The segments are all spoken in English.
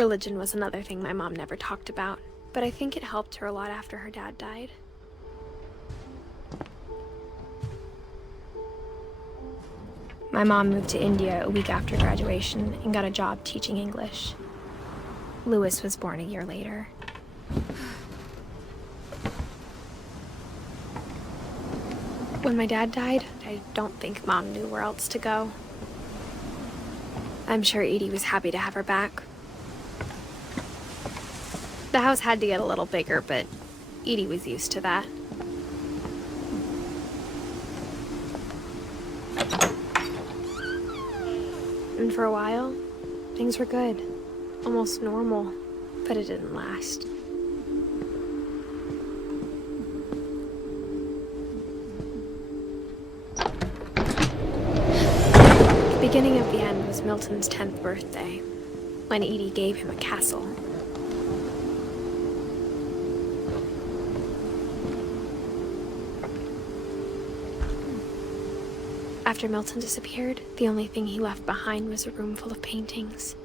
Religion was another thing my mom never talked about, but I think it helped her a lot after her dad died. My mom moved to India a week after graduation and got a job teaching English. Louis was born a year later. When my dad died, I don't think Mom knew where else to go. I'm sure Edie was happy to have her back. The house had to get a little bigger, but Edie was used to that. And for a while, things were good. Almost normal, but it didn't last. The beginning of the end was Milton's 10th birthday, when Edie gave him a castle. After Milton disappeared, the only thing he left behind was a room full of paintings.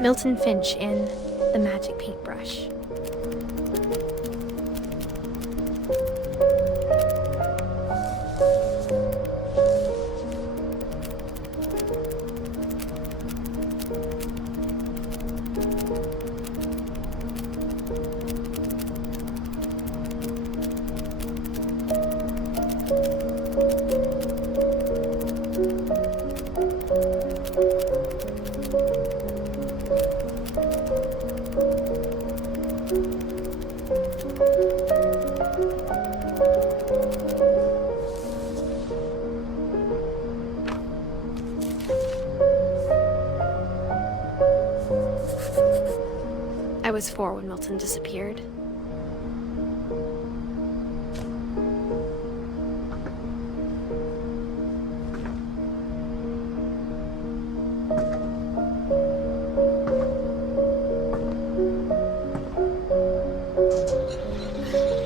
Milton Finch in The Magic Paintbrush. I was 4 when Milton disappeared.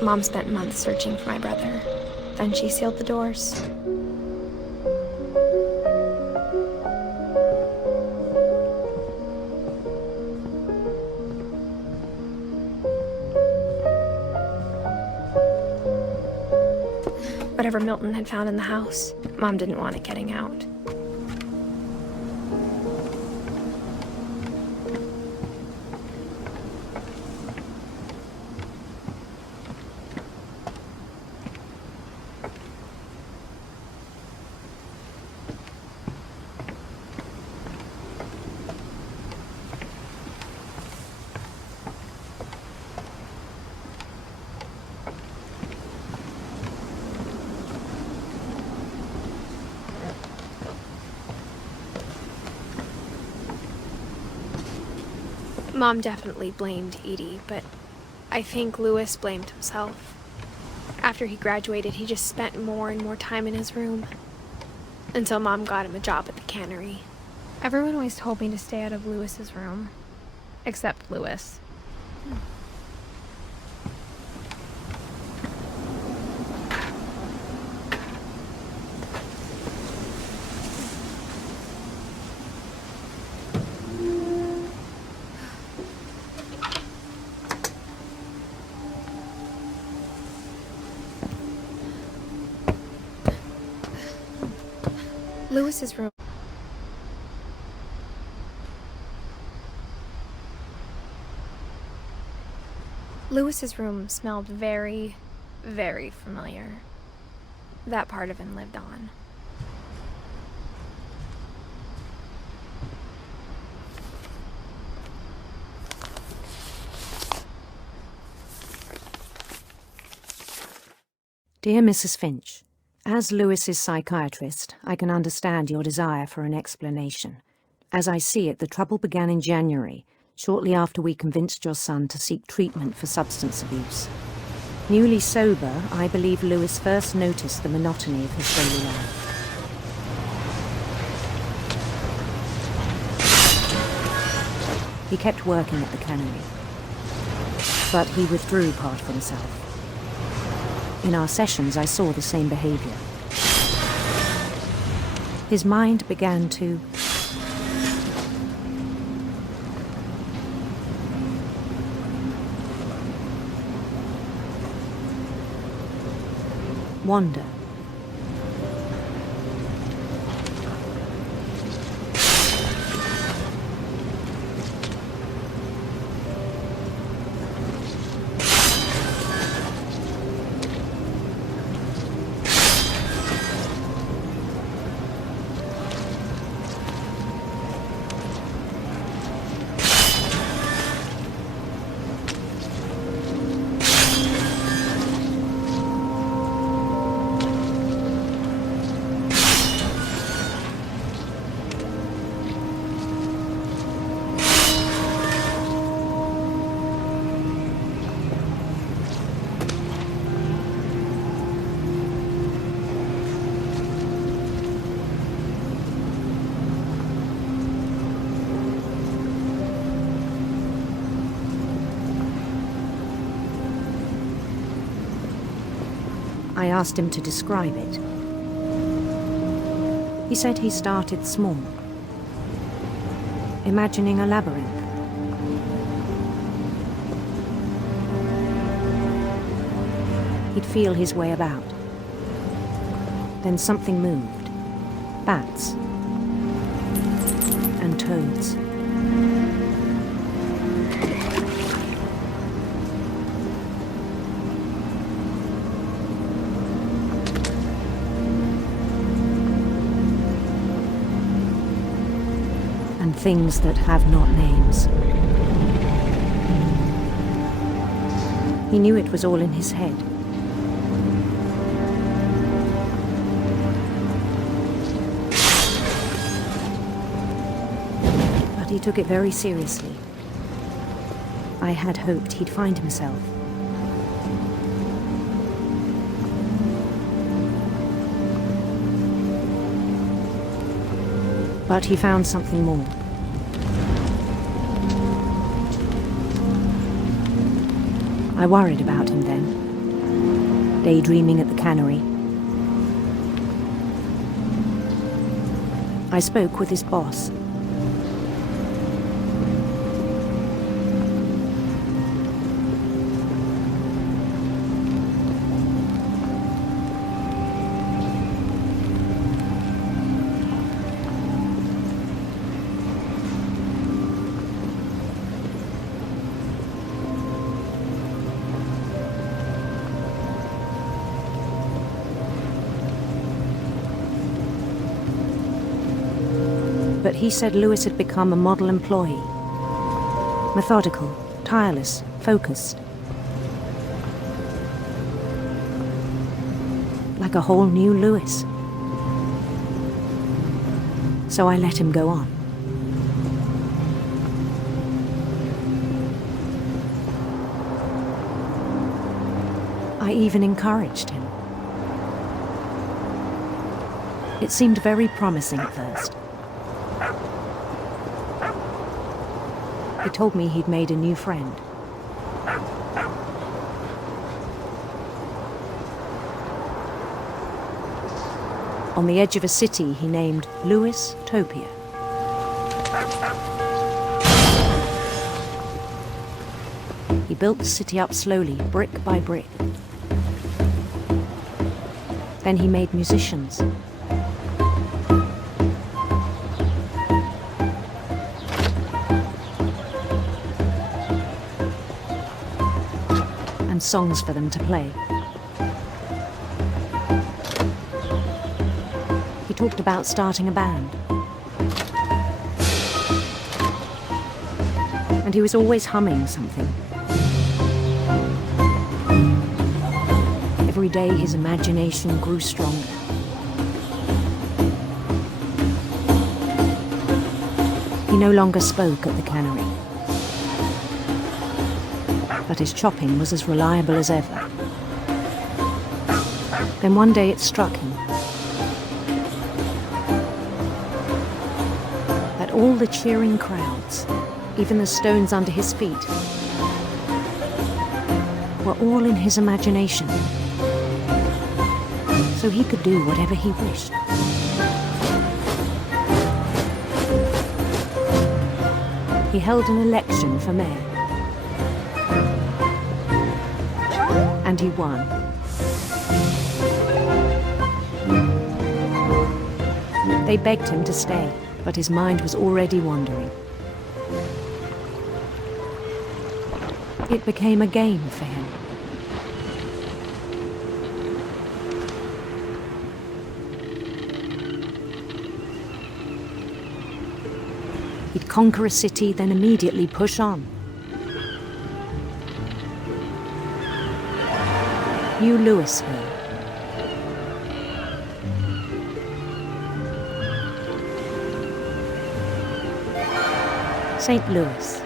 Mom spent months searching for my brother. Then she sealed the doors. Whatever Milton had found in the house, Mom didn't want it getting out. Mom definitely blamed Edie, but I think Louis blamed himself. After he graduated, he just spent more and more time in his room. Until Mom got him a job at the cannery. Everyone always told me to stay out of Louis's room. Except Louis. Louis's room. Louis's room smelled very, very familiar. That part of him lived on. Dear Mrs. Finch, As Lewis's psychiatrist, I can understand your desire for an explanation. As I see it, the trouble began in January, shortly after we convinced your son to seek treatment for substance abuse. Newly sober, I believe Lewis first noticed the monotony of his daily life. He kept working at the cannery, but he withdrew part of himself. In our sessions, I saw the same behavior. His mind began to wander. I asked him to describe it. He said he started small, imagining a labyrinth. He'd feel his way about. Then something moved. Bats and toads. Things that have not names. He knew it was all in his head. But he took it very seriously. I had hoped he'd find himself. But he found something more. I worried about him then, daydreaming at the cannery. I spoke with his boss. But he said Lewis had become a model employee. Methodical, tireless, focused. Like a whole new Lewis. So I let him go on. I even encouraged him. It seemed very promising at first. He told me he'd made a new friend. On the edge of a city he named Lewis Topia. He built the city up slowly, brick by brick. Then he made musicians. And songs for them to play. He talked about starting a band. And he was always humming something. Every every day his imagination grew stronger. He no longer spoke at the cannery, but his chopping was as reliable as ever. Then one day it struck him that all the cheering crowds, even the stones under his feet, were all in his imagination, so he could do whatever he wished. He held an election for mayor, and he won. They begged him to stay, but his mind was already wandering. It became a game for him. He'd conquer a city, then immediately push on. New Louisville. St. Louis.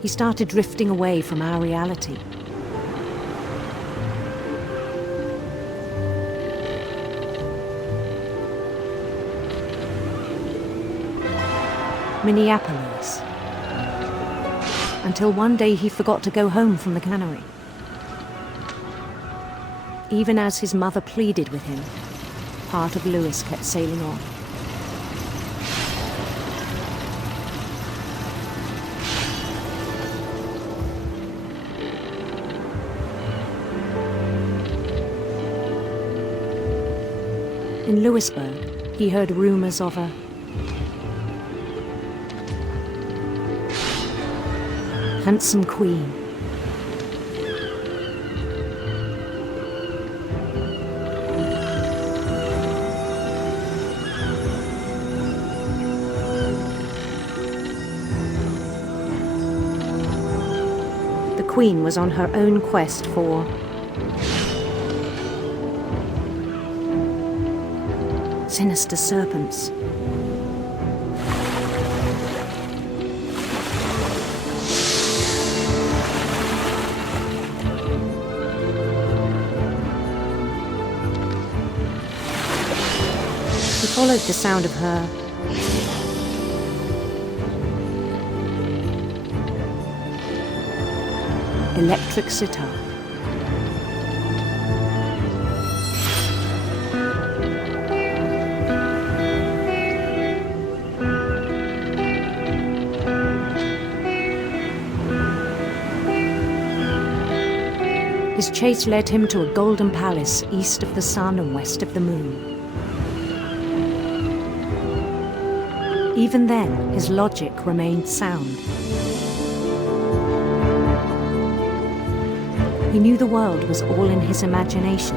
He started drifting away from our reality. Minneapolis. Until one day he forgot to go home from the cannery. Even as his mother pleaded with him, part of Louis kept sailing on. In Louisburg, he heard rumors of a handsome queen. The queen was on her own quest for sinister serpents. He followed the sound of her electric sitar. His chase led him to a golden palace east of the sun and west of the moon. Even then, his logic remained sound. He knew the world was all in his imagination.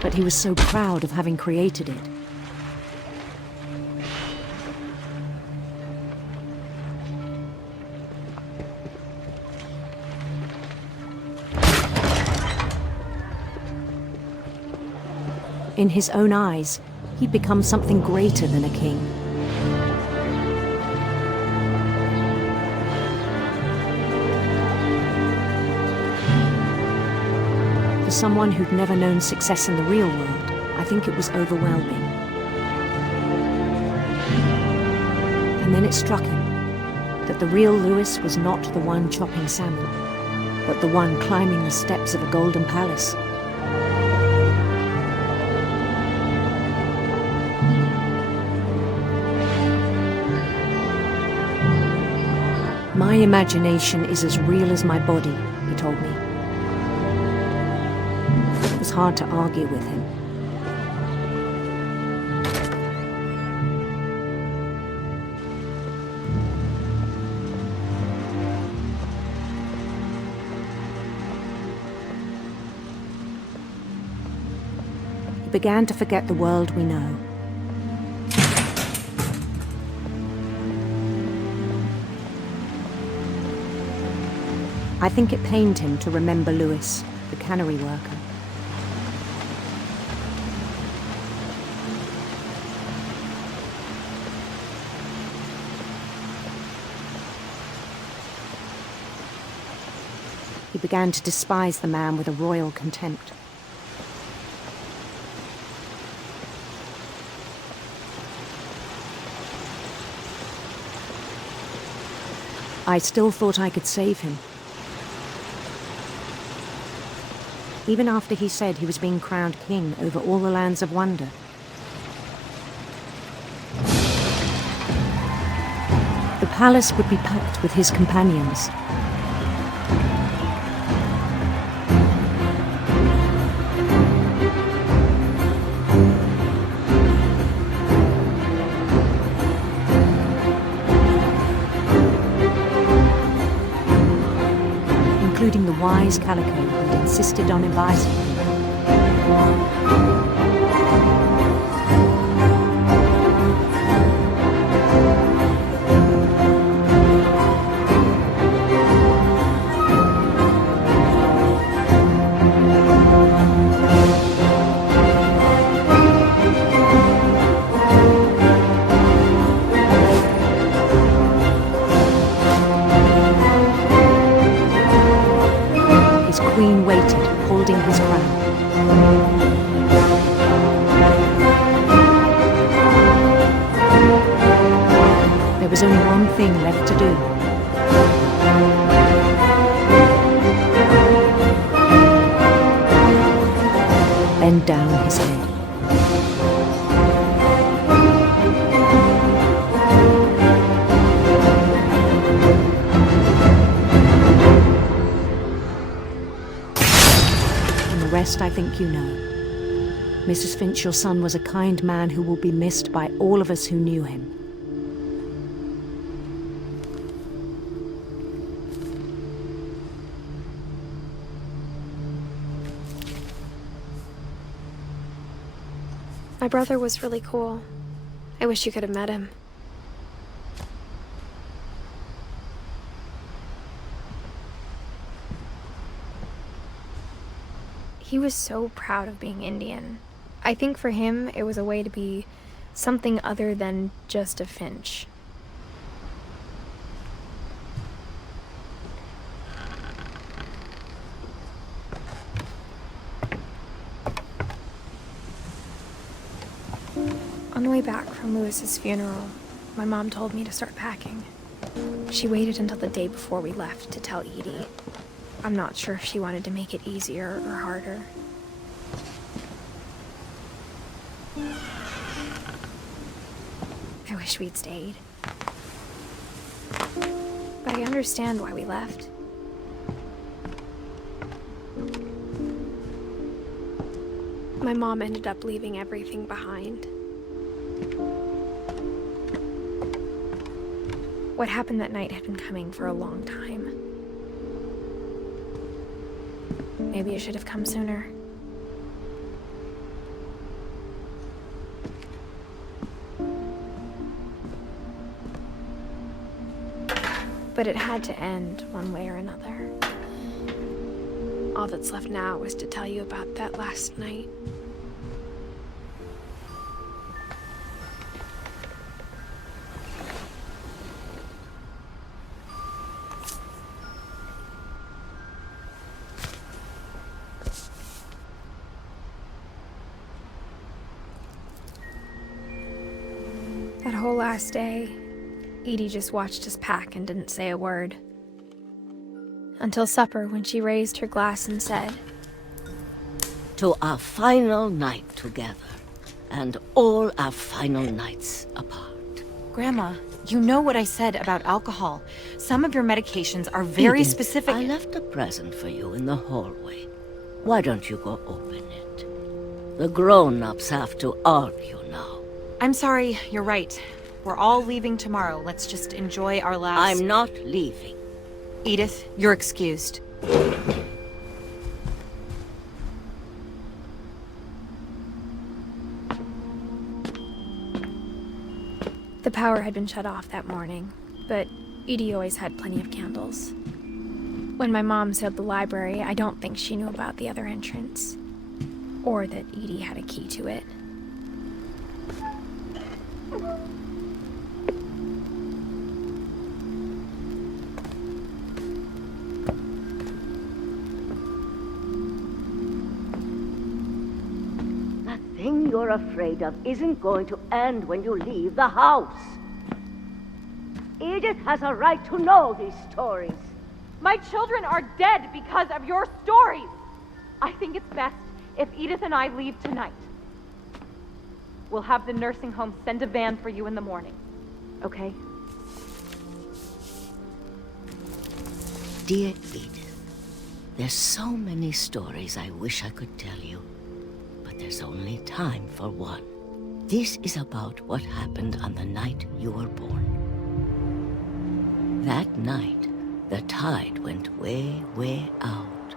But he was so proud of having created it. In his own eyes, he'd become something greater than a king. For someone who'd never known success in the real world, I think it was overwhelming. And then it struck him that the real Louis was not the one chopping salmon, but the one climbing the steps of a golden palace. My imagination is as real as my body, he told me. It was hard to argue with him. He began to forget the world we know. I think it pained him to remember Lewis, the cannery worker. He began to despise the man with a royal contempt. I still thought I could save him. Even after he said he was being crowned king over all the lands of wonder. The palace would be packed with his companions. Including the wise Calico who'd insisted on advising him. Queen waited, holding his crown. There was only one thing left to do. Bend down his head. The rest I think you know. Mrs. Finch, your son was a kind man who will be missed by all of us who knew him. My brother was really cool. I wish you could have met him. He was so proud of being Indian. I think for him, it was a way to be something other than just a Finch. On the way back from Lewis's funeral, my mom told me to start packing. She waited until the day before we left to tell Edie. I'm not sure if she wanted to make it easier or harder. I wish we'd stayed. But I understand why we left. My mom ended up leaving everything behind. What happened that night had been coming for a long time. Maybe it should have come sooner. But it had to end one way or another. All that's left now is to tell you about that last night. That whole last day, Edie just watched us pack and didn't say a word. Until supper, when she raised her glass and said, "To our final night together, and all our final nights apart." Grandma, you know what I said about alcohol. Some of your medications are very Edith, specific. I left a present for you in the hallway. Why don't you go open it? The grown-ups have to argue now. I'm sorry, you're right. We're all leaving tomorrow. Let's just enjoy our last... I'm not leaving. Edith, you're excused. power had been shut off that morning, but Edie always had plenty of candles. When my mom sealed the library, I don't think she knew about the other entrance, or that Edie had a key to it. The thing you're afraid of isn't going to end when you leave the house. Edith has a right to know these stories. My children are dead because of your stories. I think it's best if Edith and I leave tonight. We'll have the nursing home send a van for you in the morning, okay? Dear Edith, there's so many stories I wish I could tell you, but there's only time for one. This is about what happened on the night you were born. That night, the tide went way, way out.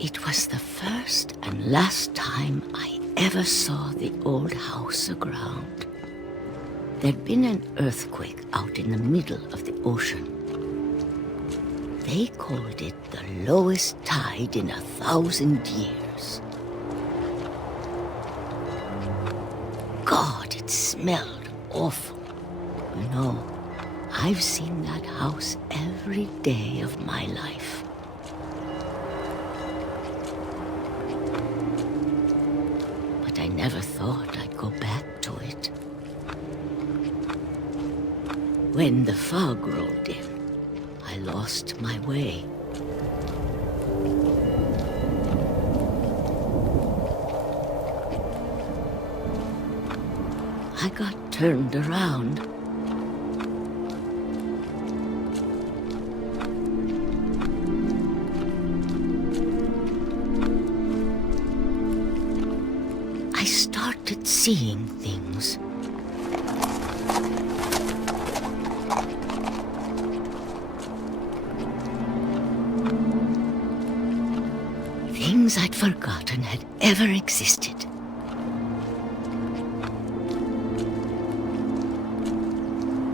It was the first and last time I ever saw the old house aground. There'd been an earthquake out in the middle of the ocean. They called it the lowest tide in 1,000 years. God, it smelled awful. You know, I've seen that house every day of my life. But I never thought I'd go back to it. When the fog rolled in, I lost my way. I got turned around. I started seeing things. Things I'd forgotten had ever existed.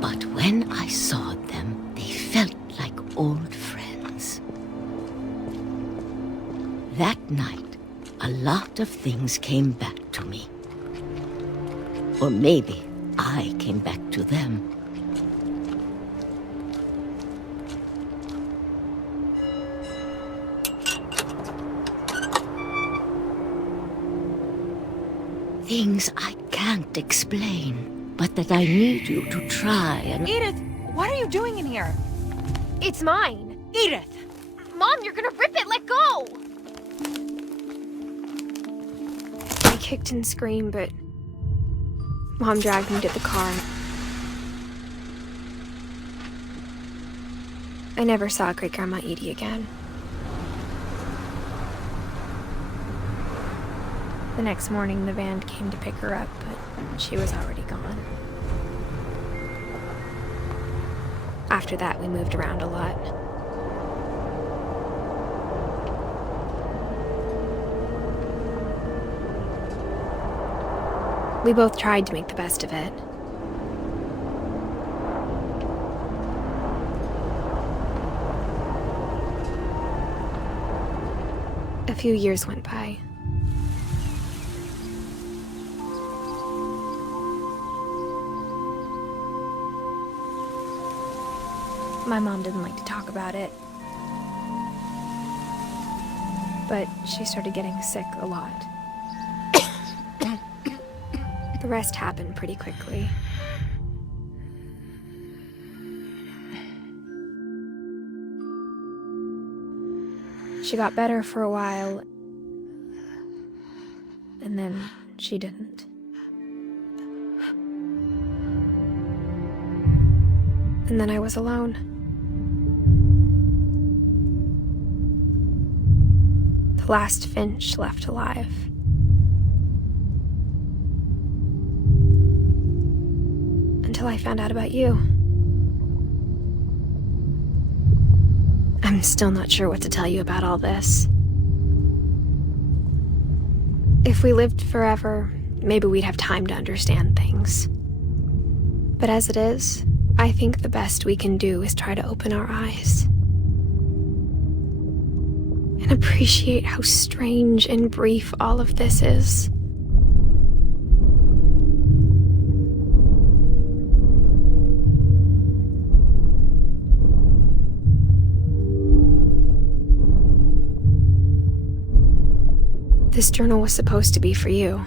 But when I saw them, they felt like old friends. That night, a lot of things came back to me. Or maybe I came back to them. Things I can't explain, but that I need you to try and... Edith, what are you doing in here? It's mine! Edith! Mom, you're gonna rip it! Let go! I kicked and screamed, but Mom dragged me to the car. I never saw Great-Grandma Edie again. The next morning, the van came to pick her up, but she was already gone. After that, we moved around a lot. We both tried to make the best of it. A few years went by. My mom didn't like to talk about it, but she started getting sick a lot. The rest happened pretty quickly. She got better for a while, and then she didn't. And then I was alone. The last Finch left alive. Until I found out about you. I'm still not sure what to tell you about all this. If we lived forever, maybe we'd have time to understand things. But as it is, I think the best we can do is try to open our eyes. And appreciate how strange and brief all of this is. This journal was supposed to be for you.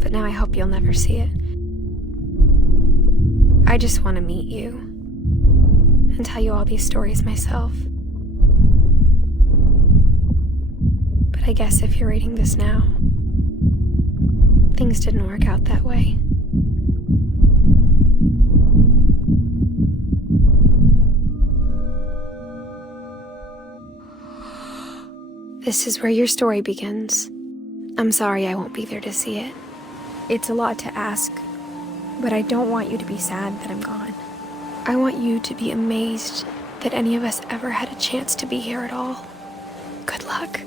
But now I hope you'll never see it. I just want to meet you and tell you all these stories myself. But I guess if you're reading this now, things didn't work out that way. This is where your story begins. I'm sorry I won't be there to see it. It's a lot to ask, but I don't want you to be sad that I'm gone. I want you to be amazed that any of us ever had a chance to be here at all. Good luck.